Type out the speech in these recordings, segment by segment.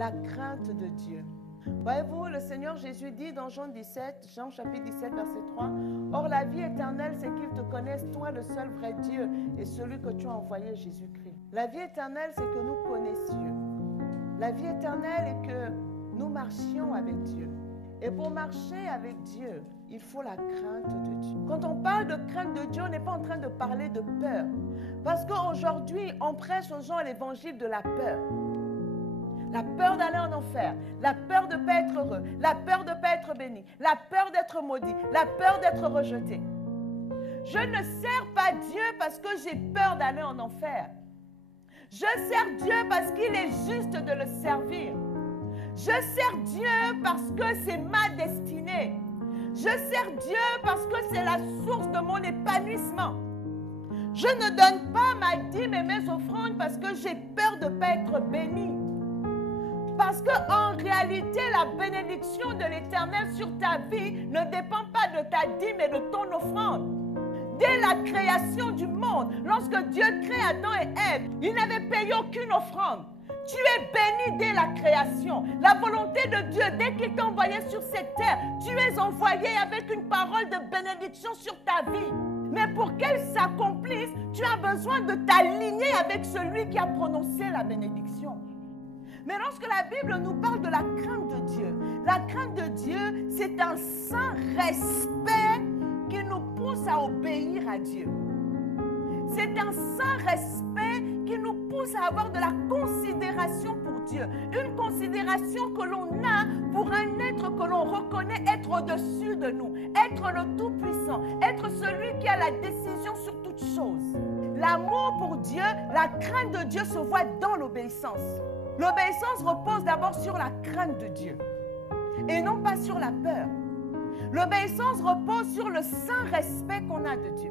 La crainte de Dieu. Voyez-vous, le Seigneur Jésus dit dans Jean chapitre 17, verset 3, « Or la vie éternelle, c'est qu'ils te connaissent, toi le seul vrai Dieu, et celui que tu as envoyé, Jésus-Christ. » La vie éternelle, c'est que nous connaissions. La vie éternelle est que nous marchions avec Dieu. Et pour marcher avec Dieu, il faut la crainte de Dieu. Quand on parle de crainte de Dieu, on n'est pas en train de parler de peur. Parce qu'aujourd'hui, on prêche aux gens l'évangile de la peur. La peur d'aller en enfer, la peur de ne pas être heureux, la peur de ne pas être béni, la peur d'être maudit, la peur d'être rejeté. Je ne sers pas Dieu parce que j'ai peur d'aller en enfer. Je sers Dieu parce qu'il est juste de le servir. Je sers Dieu parce que c'est ma destinée. Je sers Dieu parce que c'est la source de mon épanouissement. Je ne donne pas ma dîme et mes offrandes parce que j'ai peur de ne pas être béni. Parce qu'en réalité, la bénédiction de l'Éternel sur ta vie ne dépend pas de ta dîme et de ton offrande. Dès la création du monde, lorsque Dieu crée Adam et Ève, il n'avait payé aucune offrande. Tu es béni dès la création. La volonté de Dieu, dès qu'il t'a envoyé sur cette terre, tu es envoyé avec une parole de bénédiction sur ta vie. Mais pour qu'elle s'accomplisse, tu as besoin de t'aligner avec celui qui a prononcé la bénédiction. Mais lorsque la Bible nous parle de la crainte de Dieu, la crainte de Dieu, c'est un saint respect qui nous pousse à obéir à Dieu. C'est un saint respect qui nous pousse à avoir de la considération pour Dieu. Une considération que l'on a pour un être que l'on reconnaît être au-dessus de nous, être le Tout-Puissant, être celui qui a la décision sur toute chose. L'amour pour Dieu, la crainte de Dieu se voit dans l'obéissance. L'obéissance repose d'abord sur la crainte de Dieu et non pas sur la peur. L'obéissance repose sur le saint respect qu'on a de Dieu.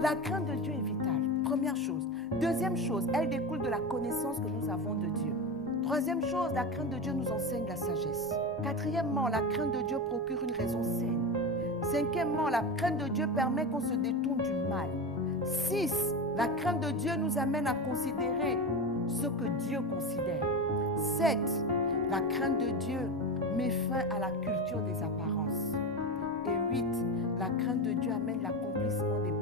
La crainte de Dieu est vitale, première chose. Deuxième chose, elle découle de la connaissance que nous avons de Dieu. Troisième chose, la crainte de Dieu nous enseigne la sagesse. Quatrièmement, la crainte de Dieu procure une raison saine. Cinquièmement, la crainte de Dieu permet qu'on se détourne du mal. 6, la crainte de Dieu nous amène à considérer ce que Dieu considère. 7, la crainte de Dieu met fin à la culture des apparences. Et 8, la crainte de Dieu amène l'accomplissement des